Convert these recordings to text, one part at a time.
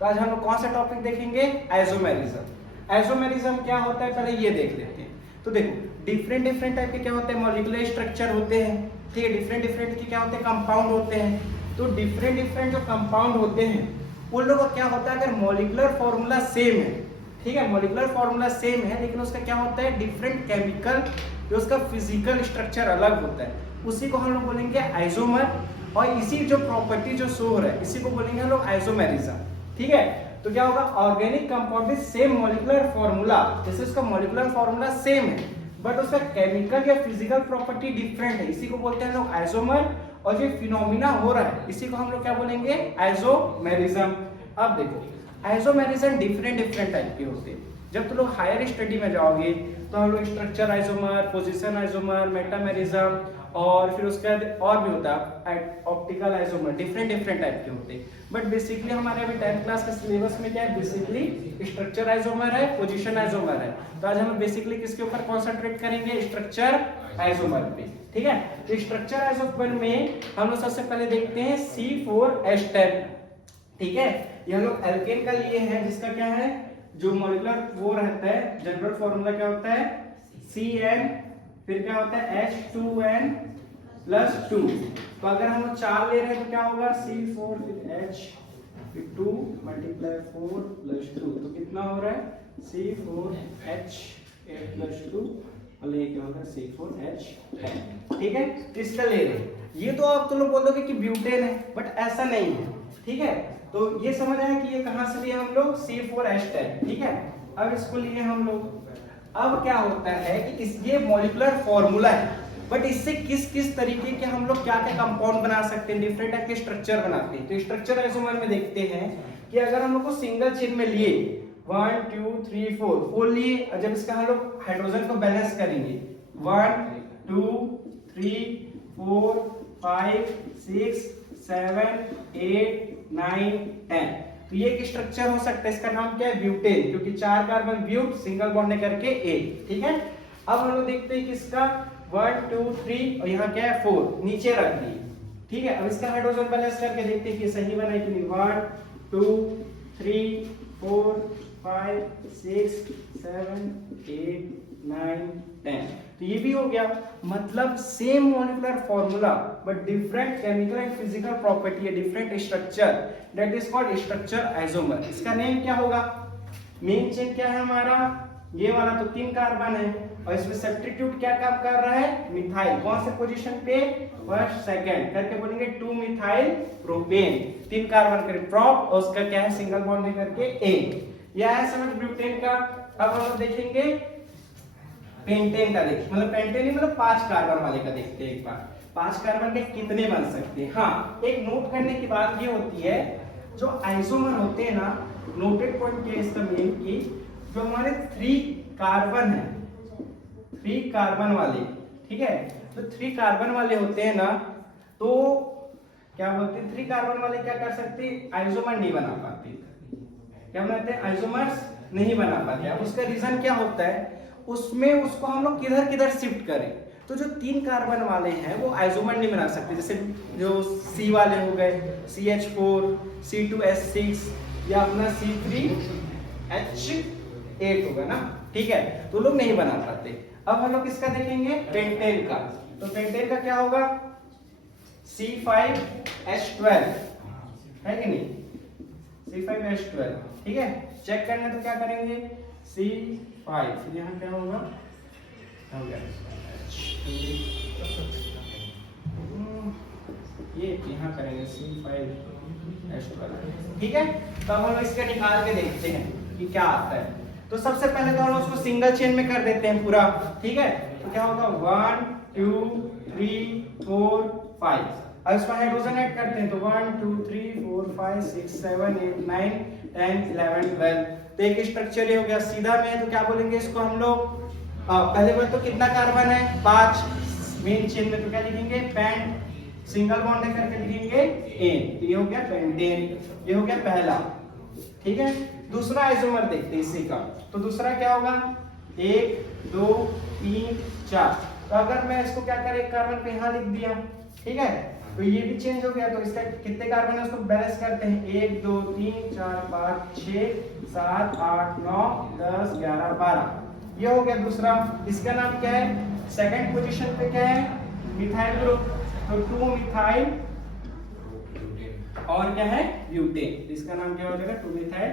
तो आज हम लोग कौन सा टॉपिक देखेंगे? आइसोमेरिज्म। आइसोमेरिज्म क्या होता है पहले ये देख लेते हैं। तो देखो डिफरेंट डिफरेंट टाइप के क्या होते हैं, मॉलिक्यूलर स्ट्रक्चर होते हैं, ठीक है। डिफरेंट डिफरेंट के क्या होते हैं, कंपाउंड होते हैं। तो डिफरेंट डिफरेंट जो कंपाउंड होते हैं उन लोगों का क्या होता है, अगर मॉलिक्यूलर फॉर्मूला सेम है, ठीक है, मॉलिक्यूलर फॉर्मूला सेम है, लेकिन उसका क्या होता है, डिफरेंट केमिकल जो उसका फिजिकल स्ट्रक्चर अलग होता है, उसी को हम लोग बोलेंगे आइसोमर। और इसी जो प्रॉपर्टी जो शो हो रहा है इसी को बोलेंगे हम लोग आइसोमेरिज्म, ठीक है। तो क्या होगा, organic compound with same molecular formula, जैसे उसका मॉलिक्यूलर फॉर्मूला सेम है बट उसका केमिकल या फिजिकल प्रॉपर्टी डिफरेंट है, इसी को बोलते हैं लोग आइसोमर। और जो फिनोमिना हो रहा है इसी को हम लोग क्या बोलेंगे, आइसोमेरिज्म। अब देखो आइसोमेरिज्म डिफरेंट डिफरेंट टाइप के होते हैं। जब तुम लोग हायर स्टडी में जाओगे तो हम लोग structure isomer, position isomer, metamerism और फिर उसके बाद और भी होता है optical isomer, different different type के होते हैं। बट बेसिकली हमारे अभी 10th क्लास के सिलेबस में क्या है, बेसिकली स्ट्रक्चर आइसोमर है, पोजीशन आइसोमर है। तो आज हम बेसिकली किसके ऊपर कॉन्सेंट्रेट करेंगे, स्ट्रक्चर आइसोमर पे, ठीक है। तो स्ट्रक्चर आइसोमर में हम लोग सबसे पहले देखते हैं C4H10, ठीक है। ये हम लोग एल्केन का लिए हैं, जिसका क्या है, जो मॉलिक्यूलर वो रहता है, जनरल फॉर्मूला क्या होता है, Cn, फिर क्या होता है H2n प्लस 2। तो अगर हम लोग 4 ले रहे हैं तो क्या होगा, C4 फिर H फिर 2 मल्टीप्लाई 4 प्लस 2, तो कितना हो रहा है C4H8 प्लस 2 और ये क्या होगा C4H10, ठीक है। इसका ले रहे हैं, ये तो आप तो लोग बोल दोगे कि ब्यूटेन है, बट ऐसा नहीं है, ठीक है। तो ये समझ आया कि ये कहां से लिए हम लोग, C4H10, ठीक है। अब इसको लिए हम लोग, अब क्या होता है कि इस ये मॉलिक्यूलर फॉर्मूला है, बट इससे किस किस तरीके के हम लोग क्या क्या कंपाउंड बना सकते हैं, डिफरेंट टाइप के स्ट्रक्चर बनाते हैं। तो स्ट्रक्चर आइसोमर में देखते हैं कि अगर हम लोग को सिंगल चेन में लिए 1 2 3 4 लिए, जब इसका हम लोग हाइड्रोजन को बैलेंस करेंगे 1 2 3 4 5 6 7 8 9 10, तो ये एक स्ट्रक्चर हो सकता है, इसका नाम क्या है, ब्यूटेन, क्योंकि 4 कार्बन ब्यूट सिंगल बॉन्ड करके एक, ठीक है। अब हम लोग देखते हैं कि इसका 1 2 3 और यहाँ क्या है 4 नीचे रख दिए, ठीक है। अब इसका हाइड्रोजन बैलेंस करके देखते हैं कि सही बना है कि नहीं, 1 2 3 4 5 6 7 8 9 10, तो ये भी हो गया। मतलब same molecular formula but different chemical and physical property है, different structure, that is called structure isomer. इसका नेम क्या होगा, मेन चेन क्या है हमारा, ये वाला तो 3 कार्बन है और इसमें सब्स्टिट्यूट क्या काम कर रहा है, मिथाइल, कौन से पोजीशन पे, फर्स्ट सेकंड करके बोलेंगे 2 मिथाइल प्रोपेन, 3 कार्बन करे प्रॉप और उसका क्या है सिंगल बॉन्ड करके ए, यह है समझ ब्यूटेन का। अब हम लोग देखेंगे पेंटेन का, देखिए मतलब पेंटेन ही मतलब 5 कार्बन वाले का देखते हैं एक बार, 5 कार्बन के कितने बन सकते हैं। हाँ, एक नोट करने की बात ये होती है, जो आइसोमर होते हैं ना, नोटेड पॉइंट क्या है इसका मेन की, जो हमारे 3 कार्बन है, 3 कार्बन वाले, ठीक है, तो 3 कार्बन वाले होते हैं ना, तो क्या बोलते हैं, 3 कार्बन वाले क्या कर सकते हैं, आइसोमर नहीं बना पाते, क्या बनाते हैं, आइसोमर्स नहीं बना पाते। अब उसका रीजन क्या होता है, उसमें उसको हम लोग किधर किधर शिफ्ट करें, तो जो 3 कार्बन वाले हैं वो आइसोमर नहीं बना सकते, जैसे जो C वाले हो गए CH4 C2H6 या अपना C3H8 होगा ना, ठीक है, तो लोग नहीं बना पाते। अब हम लोग किसका देखेंगे, पेंटेन का। तो पेंटेन का क्या होगा, C5H12 है कि नहीं, C5H12, ठीक है। चेक करना तो क्या करेंगे, C5, फिर यहाँ क्या होगा, हो गया ये यहाँ करेंगे C5H12, ठीक है। तो अब हम इसका निकाल के देखते हैं कि क्या आता है। तो सबसे पहले तो हम उसको सिंगल चेन में कर देते हैं पूरा, ठीक है। तो क्या होगा 1 2 3 4 5, अब इसमें हाइड्रोजन ऐड करते हैं तो 1 2 3 4 5 6 7 8 9 10 11 12, तो एक स्ट्रक्चर ये हो गया। सीधा में तो क्या बोलेंगे इसको हम लोग, पहले बार तो कितना कार्बन है, 5, मेन चेन में तो क्या लिखेंगे, पेंट, सिंगल बॉन्ड करके लिखेंगे एन, तो ये हो गया पेंटेन, ये हो गया पहला, ठीक है। दूसरा आइसोमर देखते हैं इसी का, तो दूसरा क्या होगा, 1 2 3 4, तो अगर मैं इसको क्या करें, कार्बन पे यहाँ लिख दिया, ठीक है, तो ये भी चेंज हो गया। तो इसका कितने कार्बन है उसको बैलेंस करते हैं, 1 2 3 4 5 6 7 8 9 10 11 12। ये हो गया दूसरा। इसका नाम क्या है, सेकंड पोजीशन पे क्या है, मिथाइल ग्रुप। तो 2 मिथाइल और क्या है, ब्यूटेन। इसका नाम क्या हो जाएगा, 2 मिथाइल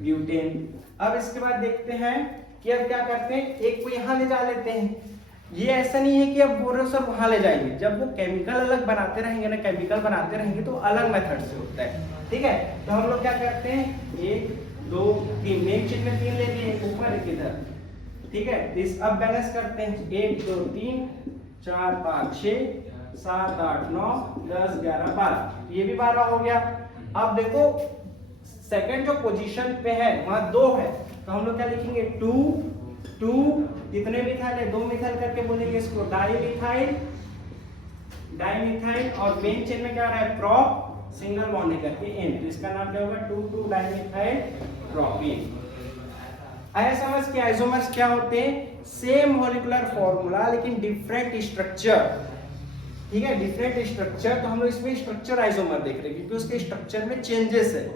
ब्यूटेन। अब इसके बाद देखते हैं कि अब क्या करते हैं, एक को यहाँ ले जा लेते हैं। ये ऐसा नहीं है कि अब बोल रहे हो सर वहां ले जाएंगे, जब वो केमिकल अलग बनाते रहेंगे ना, केमिकल बनाते रहेंगे तो अलग मेथड से होता है, ठीक है। तो हम लोग क्या करते हैं, 1 2 3 मेन चिन्ह में 3 ले लिए, ऊपर एक इधर, ठीक है। इस अब बैलेंस करते हैं, 1 2 3 4 5 6 7 8 9 10 11 12, ये भी 12 हो गया। अब देखो सेकंड जो पोजीशन पे है वहां 2 है, तो हम लोग क्या लिखेंगे, 2 2 कितने मिथाइल है, 2 मिथाइल करके बोलेंगे इसको डाइमिथाइल, डाइमिथाइल। और मेन चेन में क्या रहा है, प्रोप, सिंगल बॉन्ड करके एन, तो इसका नाम क्या होगा, 2 डाइमिथाइल प्रोपीन। आया समझ के आइसोमर्स क्या होते हैं, सेम मॉलिक्यूलर फॉर्मूला लेकिन डिफरेंट स्ट्रक्चर, ठीक है, डिफरेंट स्ट्रक्चर। तो हम लोग इसमें स्ट्रक्चर आइसोमर देख रहे हैं क्योंकि उसके स्ट्रक्चर में चेंजेस है।